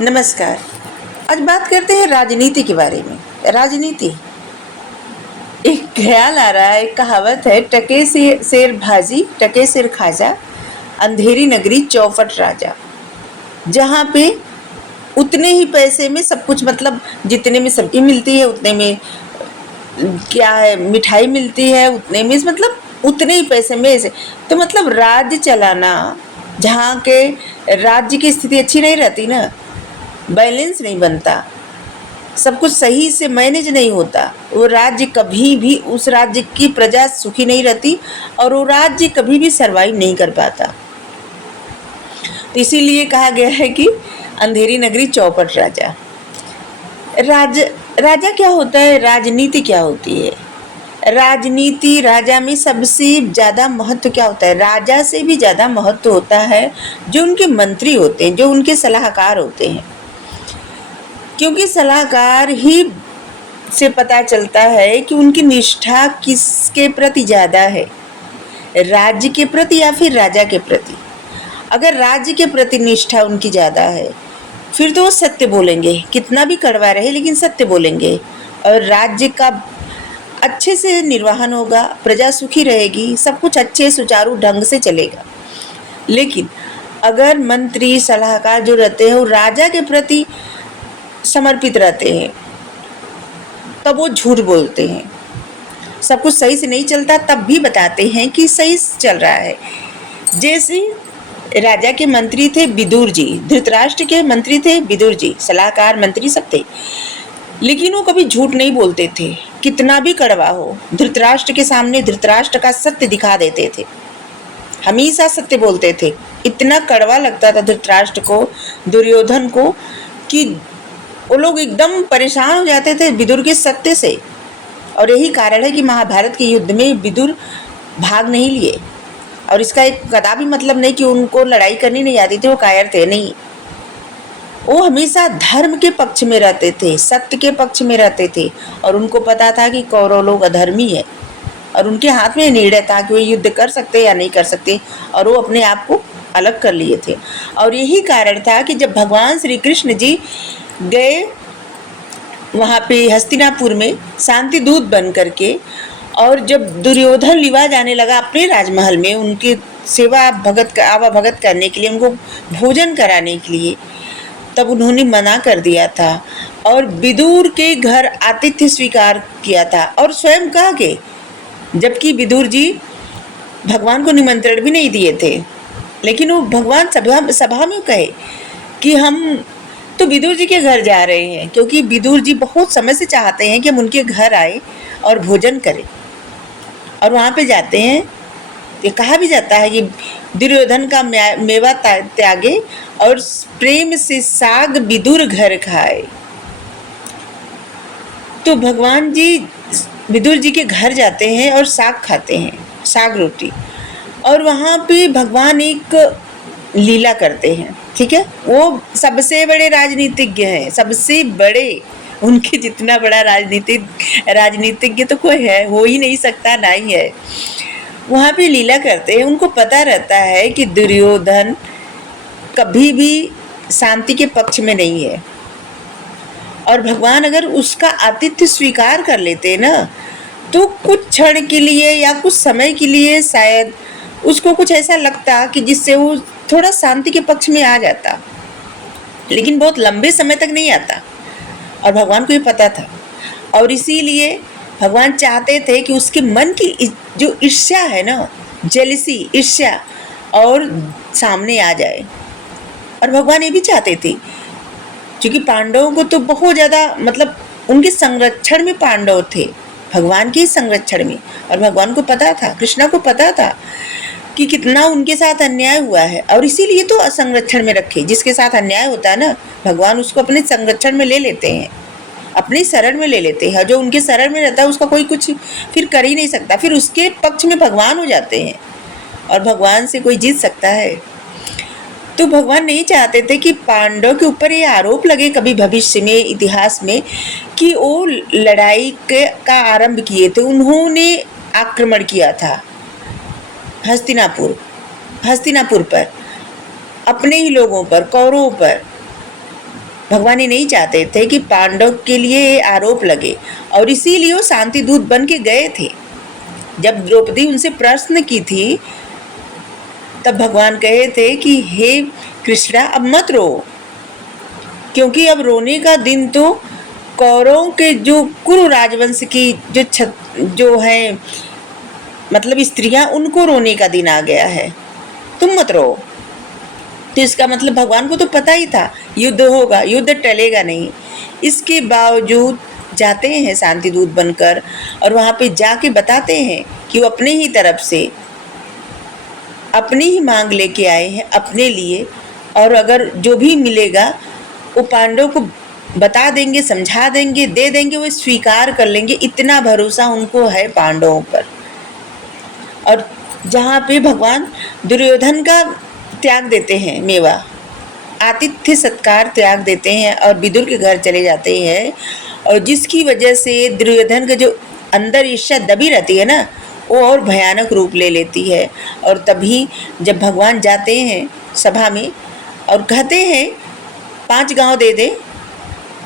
नमस्कार। आज बात करते हैं राजनीति के बारे में। राजनीति, एक ख्याल आ रहा है, एक कहावत है, टके से शेर भाजी, टके सिर खाजा, अंधेरी नगरी चौपट राजा। जहाँ पे उतने ही पैसे में सब कुछ, मतलब जितने में सब्जी मिलती है उतने में क्या है, मिठाई मिलती है उतने में, मतलब उतने ही पैसे में ऐसे। तो मतलब राज्य चलाना, जहाँ के राज्य की स्थिति अच्छी नहीं रहती ना, बैलेंस नहीं बनता, सब कुछ सही से मैनेज नहीं होता, वो राज्य कभी भी, उस राज्य की प्रजा सुखी नहीं रहती और वो राज्य कभी भी सरवाइव नहीं कर पाता। तो इसीलिए कहा गया है कि अंधेरी नगरी चौपट राजा। राजा क्या होता है, राजनीति क्या होती है? राजनीति, राजा में सबसे ज़्यादा महत्व क्या होता है? राजा से भी ज़्यादा महत्व होता है जो उनके मंत्री होते हैं, जो उनके सलाहकार होते हैं। क्योंकि सलाहकार ही से पता चलता है कि उनकी निष्ठा किसके प्रति ज़्यादा है, राज्य के प्रति या फिर राजा के प्रति। अगर राज्य के प्रति निष्ठा उनकी ज़्यादा है फिर तो वो सत्य बोलेंगे, कितना भी कड़वा रहे लेकिन सत्य बोलेंगे, और राज्य का अच्छे से निर्वहन होगा, प्रजा सुखी रहेगी, सब कुछ अच्छे सुचारू ढंग से चलेगा। लेकिन अगर मंत्री सलाहकार जो रहते हैं वो राजा के प्रति समर्पित रहते हैं, तब वो झूठ बोलते हैं। सब कुछ सही से नहीं चलता तब भी बताते हैं कि सही चल रहा है। जैसे राजा के मंत्री थे विदुर जी, धृतराष्ट्र के मंत्री थे विदुर जी, सलाहकार मंत्री सब थे, लेकिन वो कभी झूठ नहीं बोलते थे, कितना भी कड़वा हो। धृतराष्ट्र के सामने धृतराष्ट्र का सत्य दिखा देते थे, हमेशा सत्य बोलते थे। इतना कड़वा लगता था धृतराष्ट्र को, दुर्योधन को, कि वो लोग एकदम परेशान हो जाते थे विदुर के सत्य से। और यही कारण है कि महाभारत के युद्ध में विदुर भाग नहीं लिए। और इसका एक कदापि मतलब नहीं कि उनको लड़ाई करनी नहीं आती थी, वो कायर थे, नहीं। वो हमेशा धर्म के पक्ष में रहते थे, सत्य के पक्ष में रहते थे, और उनको पता था कि कौरव लोग अधर्मी है, और उनके हाथ में निर्णय था कि वो युद्ध कर सकते या नहीं कर सकते, और वो अपने आप को अलग कर लिए थे। और यही कारण था कि जब भगवान श्री कृष्ण जी गए वहाँ पे हस्तिनापुर में शांति दूत बन करके, और जब दुर्योधन लिवा जाने लगा अपने राजमहल में उनकी सेवा आवा भगत करने के लिए, उनको भोजन कराने के लिए, तब उन्होंने मना कर दिया था और विदुर के घर आतिथ्य स्वीकार किया था, और स्वयं कहा के, जबकि विदुर जी भगवान को निमंत्रण भी नहीं दिए थे, लेकिन वो भगवान सभा में कहे कि हम तो विदुर जी के घर जा रहे हैं, क्योंकि विदुर जी बहुत समय से चाहते हैं कि हम उनके घर आए और भोजन करें। और वहाँ पे जाते हैं, ये कहा भी जाता है कि दुर्योधन का मेवा त्यागे और प्रेम से साग विदुर घर खाए। तो भगवान जी विदुर जी के घर जाते हैं और साग खाते हैं, साग रोटी, और वहाँ पे भगवान एक लीला करते हैं, ठीक है। वो सबसे बड़े राजनीतिज्ञ हैं, सबसे बड़े, उनके जितना बड़ा राजनीतिज्ञ तो कोई है हो ही नहीं सकता, ना ही है। वहाँ पे लीला करते हैं, उनको पता रहता है कि दुर्योधन कभी भी शांति के पक्ष में नहीं है, और भगवान अगर उसका आतिथ्य स्वीकार कर लेते ना, तो कुछ क्षण के लिए या कुछ समय के लिए शायद उसको कुछ ऐसा लगता कि जिससे वो थोड़ा शांति के पक्ष में आ जाता, लेकिन बहुत लंबे समय तक नहीं आता, और भगवान को ये पता था। और इसीलिए भगवान चाहते थे कि उसके मन की जो ईर्ष्या है ना, जेलसी, ईर्ष्या, और सामने आ जाए। और भगवान ये भी चाहते थे, क्योंकि पांडवों को तो बहुत ज़्यादा, मतलब उनके संरक्षण में पांडव थे, भगवान के संरक्षण में, और भगवान को पता था, कृष्णा को पता था कि कितना उनके साथ अन्याय हुआ है, और इसीलिए तो असंरक्षण में रखे। जिसके साथ अन्याय होता है ना, भगवान उसको अपने संरक्षण में ले लेते हैं, अपने शरण में ले लेते हैं। जो उनके शरण में रहता है उसका कोई कुछ फिर कर ही नहीं सकता, फिर उसके पक्ष में भगवान हो जाते हैं, और भगवान से कोई जीत सकता है। तो भगवान नहीं चाहते थे कि पांडव के ऊपर ये आरोप लगे कभी भविष्य में, इतिहास में, कि वो लड़ाई का आरंभ किए थे, उन्होंने आक्रमण किया था हस्तिनापुर पर, अपने ही लोगों पर, कौरवों पर। भगवान ये नहीं चाहते थे कि पांडव के लिए ये आरोप लगे, और इसीलिए वो शांति दूत बन के गए थे। जब द्रौपदी उनसे प्रश्न की थी, तब भगवान कहे थे कि हे कृष्णा, अब मत रो, क्योंकि अब रोने का दिन तो कौरवों के जो कुरु राजवंश की जो है मतलब स्त्रियां, उनको रोने का दिन आ गया है, तुम मत रो। तो इसका मतलब भगवान को तो पता ही था युद्ध होगा, युद्ध टलेगा नहीं। इसके बावजूद जाते हैं शांति दूत बनकर, और वहां पे जाके बताते हैं कि वो अपने ही तरफ से अपनी ही मांग लेके आए हैं अपने लिए, और अगर जो भी मिलेगा वो पांडव को बता देंगे, समझा देंगे, दे देंगे, वो स्वीकार कर लेंगे। इतना भरोसा उनको है पांडवों पर। और जहाँ पे भगवान दुर्योधन का त्याग देते हैं, मेवा आतिथ्य सत्कार त्याग देते हैं और विदुर के घर चले जाते हैं, और जिसकी वजह से दुर्योधन का जो अंदर ईर्ष्या दबी रहती है ना, वो और भयानक रूप ले लेती है। और तभी जब भगवान जाते हैं सभा में और कहते हैं 5 गांव दे दे,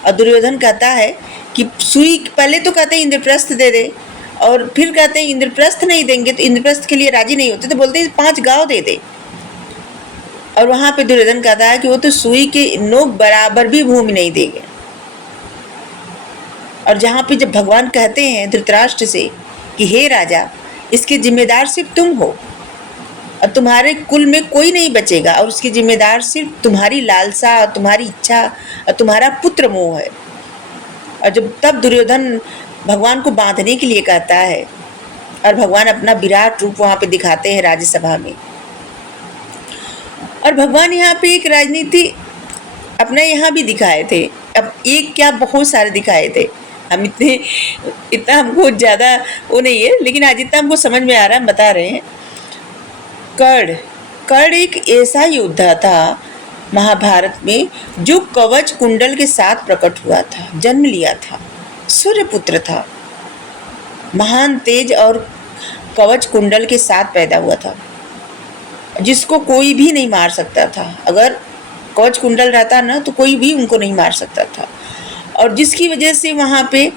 और दुर्योधन कहता है कि सुई, पहले तो कहते हैं इंद्रप्रस्थ दे दे, और फिर कहते हैं इंद्रप्रस्थ नहीं देंगे, तो इंद्रप्रस्थ के लिए राजी नहीं होते, तो बोलते हैं 5 गांव दे दे। और वहां पे दुर्योधन कहता है कि वो तो सुई के नोक बराबर भी भूमि नहीं देंगे। और जहां पे जब भगवान कहते हैं धृतराष्ट्र से कि हे राजा, इसके जिम्मेदार सिर्फ तुम हो, और तुम्हारे कुल में कोई नहीं बचेगा, और उसकी जिम्मेदार सिर्फ तुम्हारी लालसा और तुम्हारी इच्छा और तुम्हारा पुत्र मोह है। और जब तब दुर्योधन भगवान को बांधने के लिए कहता है, और भगवान अपना विराट रूप वहां पे दिखाते हैं राज्यसभा में। और भगवान यहाँ पे एक राजनीति अपना यहाँ भी दिखाए थे। अब एक क्या, बहुत सारे दिखाए थे। हम इतना हमको ज़्यादा वो नहीं है, लेकिन आज इतना हमको समझ में आ रहा है, हम बता रहे हैं। कर्ण एक ऐसा योद्धा था महाभारत में जो कवच कुंडल के साथ प्रकट हुआ था, जन्म लिया था, सूर्यपुत्र था, महान तेज और कवच कुंडल के साथ पैदा हुआ था, जिसको कोई भी नहीं मार सकता था। अगर कवच कुंडल रहता ना, तो कोई भी उनको नहीं मार सकता था। और जिसकी वजह से वहां पे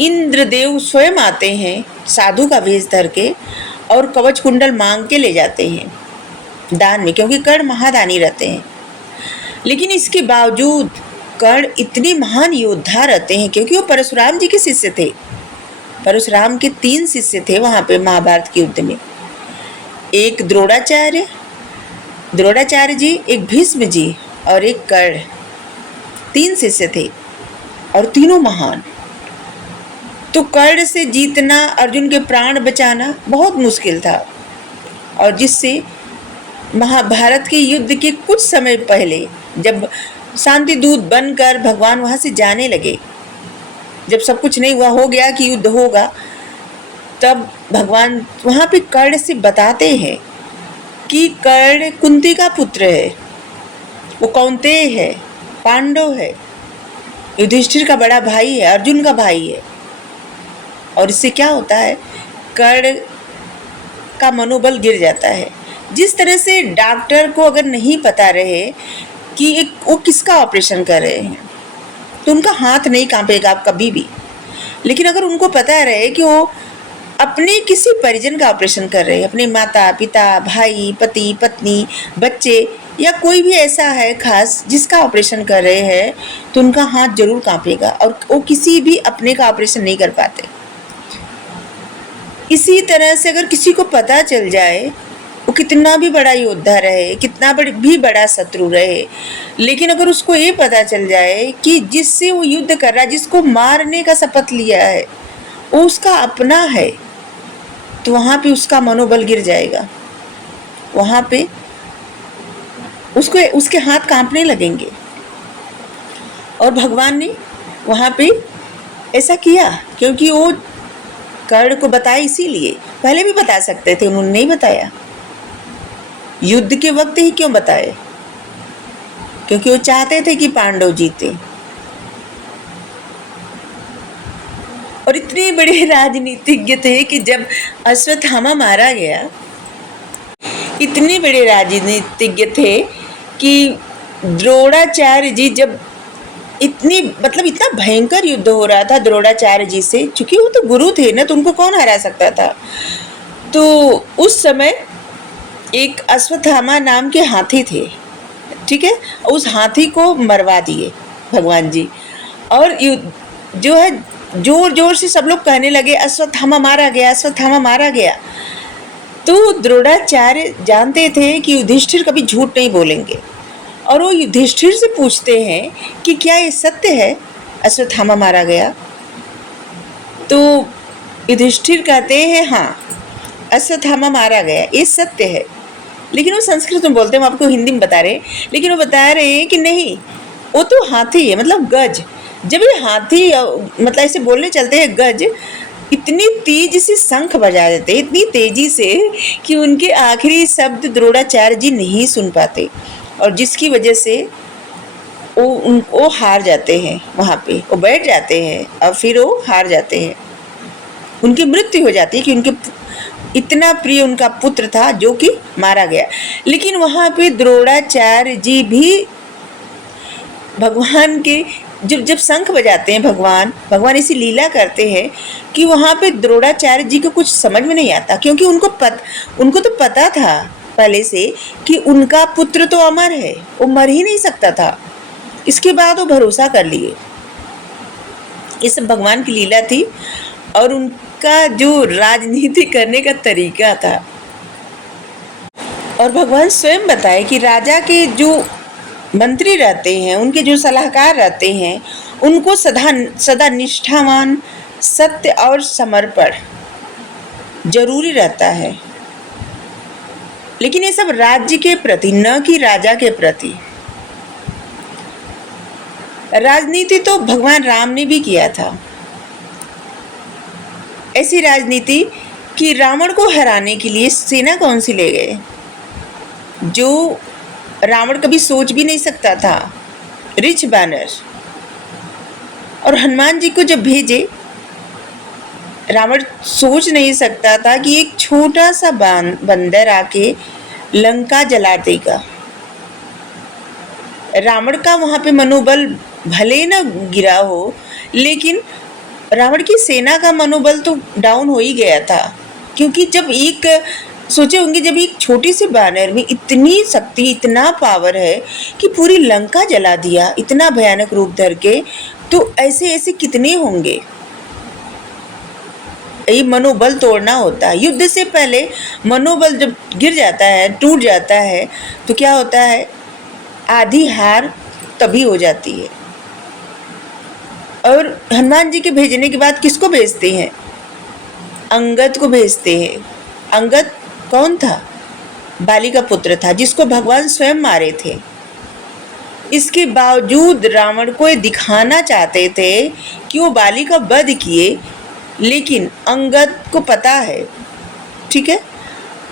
इंद्रदेव स्वयं आते हैं साधु का वेश धर के, और कवच कुंडल मांग के ले जाते हैं दान में, क्योंकि कर्ण महादानी रहते हैं। लेकिन इसके बावजूद कर्ण इतने महान योद्धा रहते हैं, क्योंकि वो परशुराम जी के शिष्य थे। परशुराम के 3 शिष्य थे वहां पे महाभारत के युद्ध में। एक द्रोणाचार्य जी, एक भीष्म जी और एक कर्ण, 3 शिष्य थे, और तीनों महान। तो कर्ण से जीतना, अर्जुन के प्राण बचाना बहुत मुश्किल था। और जिससे महाभारत के युद्ध के कुछ समय पहले, जब शांति दूत बनकर भगवान वहां से जाने लगे, जब सब कुछ नहीं हुआ, हो गया कि युद्ध होगा, तब भगवान वहां पे कर्ण से बताते हैं कि कर्ण कुंती का पुत्र है, वो कौन्तेय है, पांडव है, युधिष्ठिर का बड़ा भाई है, अर्जुन का भाई है। और इससे क्या होता है, कर्ण का मनोबल गिर जाता है। जिस तरह से डॉक्टर को अगर नहीं पता रहे कि वो किसका ऑपरेशन कर रहे हैं, तो उनका हाथ नहीं कांपेगा कभी भी। लेकिन अगर उनको पता रहे कि वो अपने किसी परिजन का ऑपरेशन कर रहे हैं, अपने माता पिता, भाई, पति, पत्नी, बच्चे, या कोई भी ऐसा है खास जिसका ऑपरेशन कर रहे हैं, तो उनका हाथ जरूर कांपेगा, और वो किसी भी अपने का ऑपरेशन नहीं कर पाते। इसी तरह से अगर किसी को पता चल जाए, वो कितना भी बड़ा योद्धा रहे, कितना भी बड़ा शत्रु रहे, लेकिन अगर उसको ये पता चल जाए कि जिससे वो युद्ध कर रहा है, जिसको मारने का शपथ लिया है, वो उसका अपना है, तो वहां पे उसका मनोबल गिर जाएगा। वहां पे उसको उसके हाथ कांपने लगेंगे। और भगवान ने वहां पे ऐसा किया, क्योंकि वो कर्ण को बताया, इसीलिए पहले भी बता सकते थे, उन्होंने नहीं बताया। युद्ध के वक्त ही क्यों बताए? क्योंकि वो चाहते थे कि पांडव जीते। और इतने बड़े राजनीतिज्ञ थे कि जब अश्वत्थामा मारा गया, इतने बड़े राजनीतिज्ञ थे कि द्रोणाचार्य जी जब इतनी मतलब इतना भयंकर युद्ध हो रहा था द्रोणाचार्य जी से, क्योंकि वो तो गुरु थे ना, तो उनको कौन हरा सकता था। तो उस समय एक अश्वत्थामा नाम के हाथी थे, ठीक है, उस हाथी को मरवा दिए भगवान जी। और जो है जोर जोर से सब लोग कहने लगे अश्वत्थामा मारा गया, अश्वत्थामा मारा गया। तो द्रोणाचार्य जानते थे कि युधिष्ठिर कभी झूठ नहीं बोलेंगे, और वो युधिष्ठिर से पूछते हैं कि क्या ये सत्य है अश्वत्थामा मारा गया। तो युधिष्ठिर कहते हैं हाँ, अश्वत्थामा मारा गया, ये सत्य है। लेकिन वो संस्कृत में बोलते हैं, हम आपको हिंदी में बता रहे हैं, लेकिन वो बता रहे हैं कि नहीं, वो तो हाथी है, मतलब गज। जब ये हाथी मतलब ऐसे बोलने चलते हैं गज, इतनी तेज से शंख बजा देते, इतनी तेजी से कि उनके आखिरी शब्द द्रोणाचार्य जी नहीं सुन पाते, और जिसकी वजह से वो हार जाते हैं। वहाँ पे वो बैठ जाते हैं और फिर वो हार जाते हैं, उनकी मृत्यु हो जाती है कि उनके इतना प्रिय उनका पुत्र था जो कि मारा गया। लेकिन वहाँ पे द्रोणाचार्य जी भी भगवान के जब जब शंख बजाते हैं, भगवान ऐसी लीला करते हैं कि वहाँ पे द्रोणाचार्य जी को कुछ समझ में नहीं आता, क्योंकि उनको तो पता था पहले से कि उनका पुत्र तो अमर है, वो मर ही नहीं सकता था। इसके बाद वो भरोसा कर लिए। ये सब भगवान की लीला थी, और उनका जो राजनीति करने का तरीका था। और भगवान स्वयं बताए कि राजा के जो मंत्री रहते हैं, उनके जो सलाहकार रहते हैं, उनको सदा निष्ठावान, सत्य और समर्पण जरूरी रहता है। लेकिन ये सब राज्य के प्रति, न कि राजा के प्रति। राजनीति तो भगवान राम ने भी किया था। ऐसी राजनीति कि रावण को हराने के लिए सेना कौन सी ले गए, जो रावण कभी सोच भी नहीं सकता था, रिच बैनर। और हनुमान जी को जब भेजे, रावण सोच नहीं सकता था कि एक छोटा सा बंदर आके लंका जला देगा। रावण का वहां पे मनोबल भले न गिरा हो, लेकिन रावण की सेना का मनोबल तो डाउन हो ही गया था। क्योंकि जब सोचे होंगे, जब एक छोटी सी बैनर में इतनी शक्ति, इतना पावर है कि पूरी लंका जला दिया इतना भयानक रूप धर के, तो ऐसे ऐसे कितने होंगे। ये मनोबल तोड़ना होता है। युद्ध से पहले मनोबल जब गिर जाता है, टूट जाता है, तो क्या होता है, आधी हार तभी हो जाती है। और हनुमान जी के भेजने के बाद किसको भेजते हैं, अंगद को भेजते हैं। अंगद कौन था, बाली का पुत्र था, जिसको भगवान स्वयं मारे थे। इसके बावजूद रावण को ये दिखाना चाहते थे कि वो बाली का वध किए, लेकिन अंगद को पता है, ठीक है,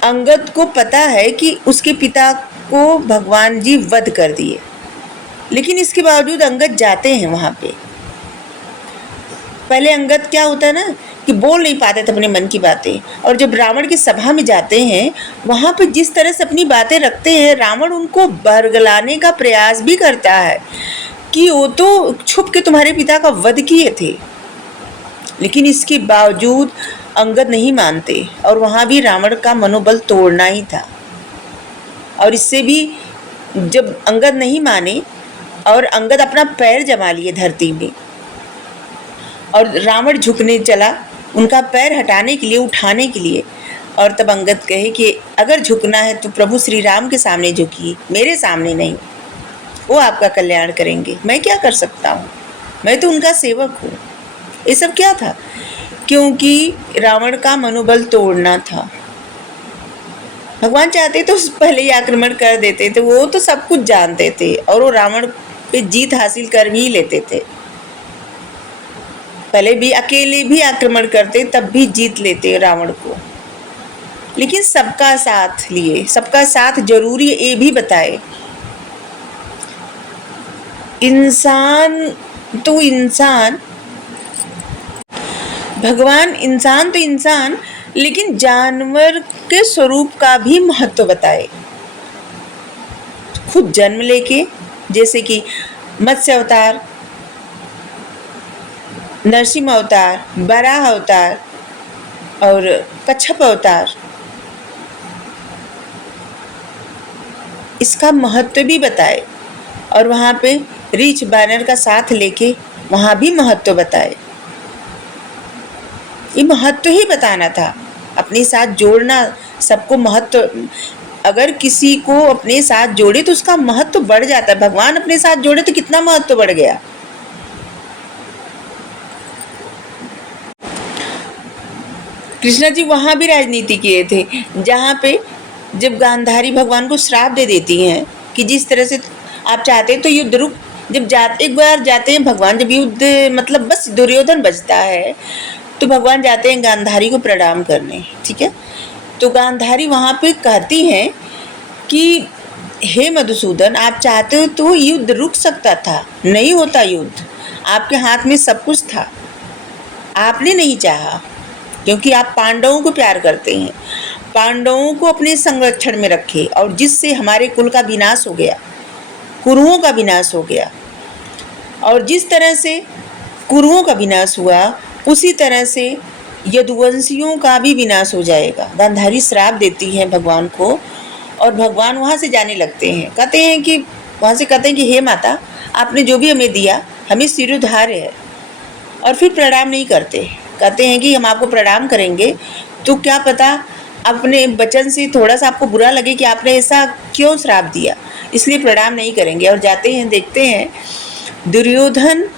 अंगद को पता है कि उसके पिता को भगवान जी वध कर दिए। लेकिन इसके बावजूद अंगद जाते हैं वहां पे। पहले अंगद क्या होता है ना कि बोल नहीं पाते थे अपने मन की बातें, और जब रावण की सभा में जाते हैं, वहां पे जिस तरह से अपनी बातें रखते हैं, रावण उनको बरगलाने का प्रयास भी करता है कि वो तो छुप के तुम्हारे पिता का वध किए थे। लेकिन इसके बावजूद अंगद नहीं मानते, और वहां भी रावण का मनोबल तोड़ना ही था। और इससे भी जब अंगद नहीं माने, और अंगद अपना पैर जमा लिए धरती में, और रावण झुकने चला उनका पैर हटाने के लिए, उठाने के लिए, और तब अंगद कहे कि अगर झुकना है तो प्रभु श्री राम के सामने झुकिए, मेरे सामने नहीं, वो आपका कल्याण करेंगे, मैं क्या कर सकता हूँ, मैं तो उनका सेवक हूँ। ये सब क्या था, क्योंकि रावण का मनोबल तोड़ना था। भगवान चाहते तो पहले ही आक्रमण कर देते थे, वो तो सब कुछ जानते थे, और वो रावण पे जीत हासिल कर भी लेते थे। पहले भी अकेले भी आक्रमण करते, तब भी जीत लेते रावण को। लेकिन सबका साथ लिए, सबका साथ जरूरी, ये भी बताए। इंसान तो इंसान, भगवान इंसान तो इंसान, लेकिन जानवर के स्वरूप का भी महत्व बताए। खुद जन्म लेके जैसे कि मत्स्य अवतार, नरसिंह अवतार, वराह अवतार और कच्छप अवतार। इसका महत्व भी बताए और वहाँ पे रीछ बैनर का साथ लेके वहाँ भी महत्व बताए। ये महत्व ही बताना था, अपने साथ जोड़ना सबको महत्व। अगर किसी को अपने साथ जोड़े तो उसका महत्व बढ़ जाता है। भगवान अपने साथ जोड़े तो कितना महत्व बढ़ गया। कृष्णा जी वहां भी राजनीति किए थे, जहाँ पे जब गांधारी भगवान को श्राप दे देती हैं कि जिस तरह से आप चाहते हैं तो युद्ध रुक। जब एक बार जाते हैं भगवान, जब युद्ध मतलब बस दुर्योधन बचता है तो भगवान जाते हैं गांधारी को प्रणाम करने, ठीक है। तो गांधारी वहाँ पे कहती हैं कि हे मधुसूदन, आप चाहते हो तो युद्ध रुक सकता था, नहीं होता युद्ध, आपके हाथ में सब कुछ था, आपने नहीं चाहा क्योंकि आप पांडवों को प्यार करते हैं, पांडवों को अपने संरक्षण में रखे और जिससे हमारे कुल का विनाश हो गया, कुरुओं का विनाश हो गया। और जिस तरह से कुरुओं का विनाश हुआ उसी तरह से यदुवंशियों का भी विनाश हो जाएगा। गांधारी श्राप देती है भगवान को और भगवान वहाँ से जाने लगते हैं। कहते हैं कि वहाँ से कहते हैं कि हे माता, आपने जो भी हमें दिया हमें सिरोधार्य है, और फिर प्रणाम नहीं करते। कहते हैं कि हम आपको प्रणाम करेंगे तो क्या पता अपने वचन से थोड़ा सा आपको बुरा लगे कि आपने ऐसा क्यों श्राप दिया, इसलिए प्रणाम नहीं करेंगे। और जाते हैं, देखते हैं दुर्योधन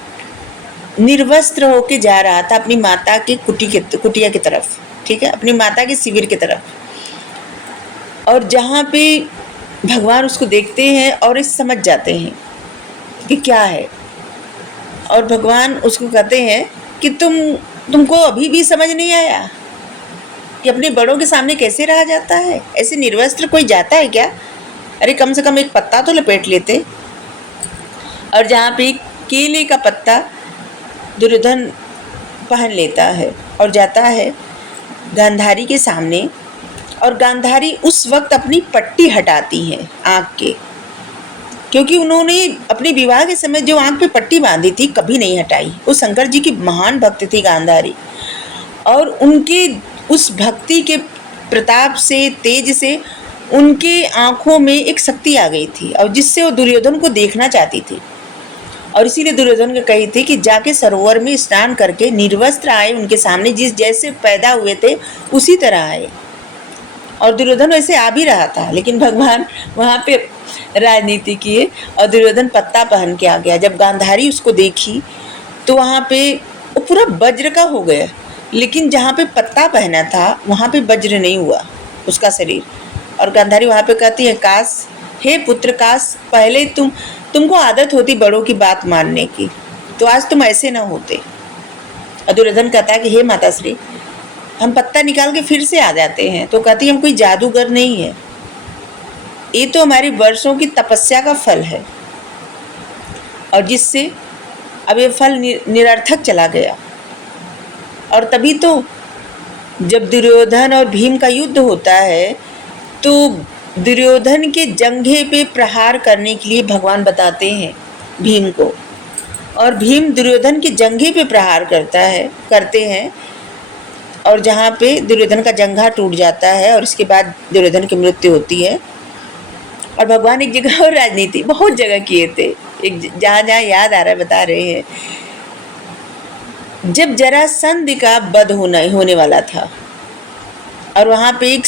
निर्वस्त्र होके जा रहा था अपनी माता की कुटिया की तरफ, ठीक है, अपनी माता के शिविर की तरफ। और जहाँ पे भगवान उसको देखते हैं और इस समझ जाते हैं कि क्या है, और भगवान उसको कहते हैं कि तुमको अभी भी समझ नहीं आया कि अपने बड़ों के सामने कैसे रहा जाता है, ऐसे निर्वस्त्र कोई जाता है क्या? अरे कम से कम एक पत्ता तो लपेट लेते। और जहाँ पे केले का पत्ता दुर्योधन पहन लेता है और जाता है गांधारी के सामने, और गांधारी उस वक्त अपनी पट्टी हटाती है आँख के, क्योंकि उन्होंने अपने विवाह के समय जो आँख पे पट्टी बांधी थी कभी नहीं हटाई। वो शंकर जी की महान भक्त थी गांधारी, और उनके उस भक्ति के प्रताप से, तेज से उनके आँखों में एक शक्ति आ गई थी और जिससे वो दुर्योधन को देखना चाहती थी। और इसीलिए दुर्योधन को कही थी कि जाके सरोवर में स्नान करके निर्वस्त्र आए उनके सामने, जिस जैसे पैदा हुए थे उसी तरह आए। और दुर्योधन वैसे आ भी रहा था, लेकिन भगवान वहाँ पे राजनीति किए और दुर्योधन पत्ता पहन के आ गया। जब गांधारी उसको देखी तो वहाँ पे वो पूरा वज्र का हो गया, लेकिन जहाँ पे पत्ता पहना था वहाँ पे वज्र नहीं हुआ उसका शरीर। और गांधारी वहाँ पे कहती है, काश हे पुत्र, काश पहले तुमको आदत होती बड़ों की बात मानने की, तो आज तुम ऐसे ना होते। और दुर्योधन कहता है कि हे माता श्री, हम पत्ता निकाल के फिर से आ जाते हैं। तो कहती है, हम कोई जादूगर नहीं है, ये तो हमारी वर्षों की तपस्या का फल है, और जिससे अब ये फल निरर्थक चला गया। और तभी तो जब दुर्योधन और भीम का युद्ध होता है तो दुर्योधन के जंघे पे प्रहार करने के लिए भगवान बताते हैं भीम को, और भीम दुर्योधन के जंघे पे प्रहार करते हैं, और जहाँ पे दुर्योधन का जंघा टूट जाता है और इसके बाद दुर्योधन की मृत्यु होती है। और भगवान एक जगह और राजनीति बहुत जगह किए थे, एक जहाँ जहाँ याद आ रहा है बता रहे हैं। जब जरासंध का वध होने वाला था और वहाँ पे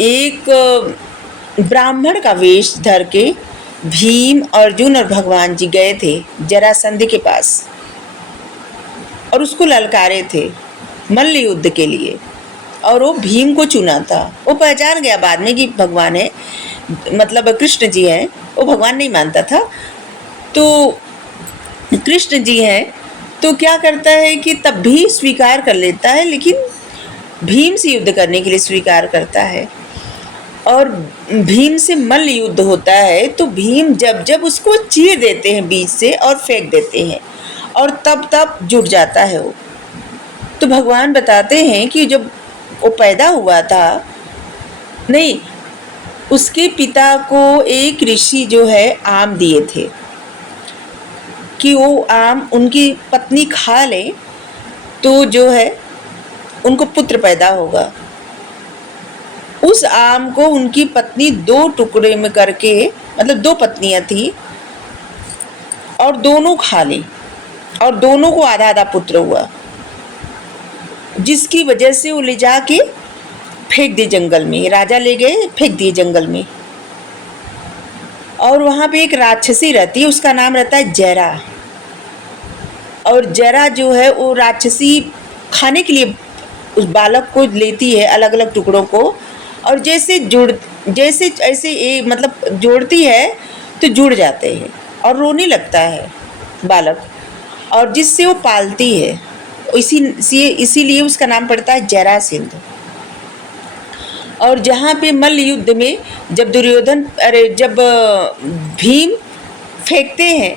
एक ब्राह्मण का वेश धर के भीम, अर्जुन और भगवान जी गए थे जरासंध के पास और उसको ललकारे थे मल्ल युद्ध के लिए, और वो भीम को चुना था। वो पहचान गया बाद में कि भगवान है, मतलब कृष्ण जी हैं, वो भगवान नहीं मानता था। तो कृष्ण जी हैं तो क्या करता है कि तब भी स्वीकार कर लेता है, लेकिन भीम से युद्ध करने के लिए स्वीकार करता है। और भीम से मल्ल युद्ध होता है तो भीम जब उसको चीर देते हैं बीच से और फेंक देते हैं, और तब जुट जाता है वो। तो भगवान बताते हैं कि जब वो पैदा हुआ था, नहीं, उसके पिता को एक ऋषि जो है आम दिए थे कि वो आम उनकी पत्नी खा ले तो जो है उनको पुत्र पैदा होगा। उस आम को उनकी पत्नी 2 टुकड़े में करके, मतलब 2 पत्नियां थी, और दोनों खा ली और दोनों को आधा आधा पुत्र हुआ, जिसकी वजह से वो ले जाके फेंक दिए जंगल में। राजा ले गए, फेंक दिए जंगल में। और वहां पे एक राक्षसी रहती है, उसका नाम रहता है जरा। और जरा जो है वो राक्षसी खाने के लिए उस बालक को लेती है, अलग अलग टुकड़ों को, और जैसे ऐसे मतलब जोड़ती है तो जुड़ जाते हैं और रोने लगता है बालक, और जिससे वो पालती है। इसीलिए उसका नाम पड़ता है जरासंध। और जहाँ पे मल्ल युद्ध में जब भीम फेंकते हैं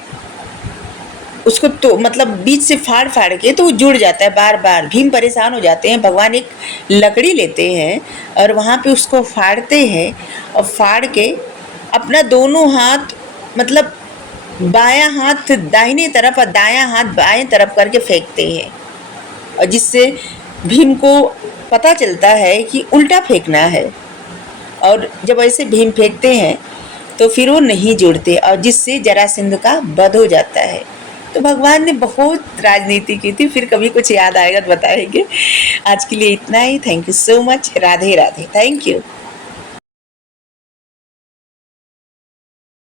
उसको, तो मतलब बीच से फाड़ फाड़ के, तो वो जुड़ जाता है बार बार। भीम परेशान हो जाते हैं, भगवान एक लकड़ी लेते हैं और वहाँ पे उसको फाड़ते हैं, और फाड़ के अपना दोनों हाथ, मतलब बायां हाथ दाहिने तरफ और दायां हाथ बाएं तरफ करके फेंकते हैं, और जिससे भीम को पता चलता है कि उल्टा फेंकना है। और जब ऐसे भीम फेंकते हैं तो फिर वो नहीं जुड़ते, और जिससे जरासंध का वध हो जाता है। तो भगवान ने बहुत राजनीति की थी। फिर कभी कुछ याद आएगा तो बताएंगे। आज के लिए इतना ही। Thank you so much. Radhe Radhe. Thank you.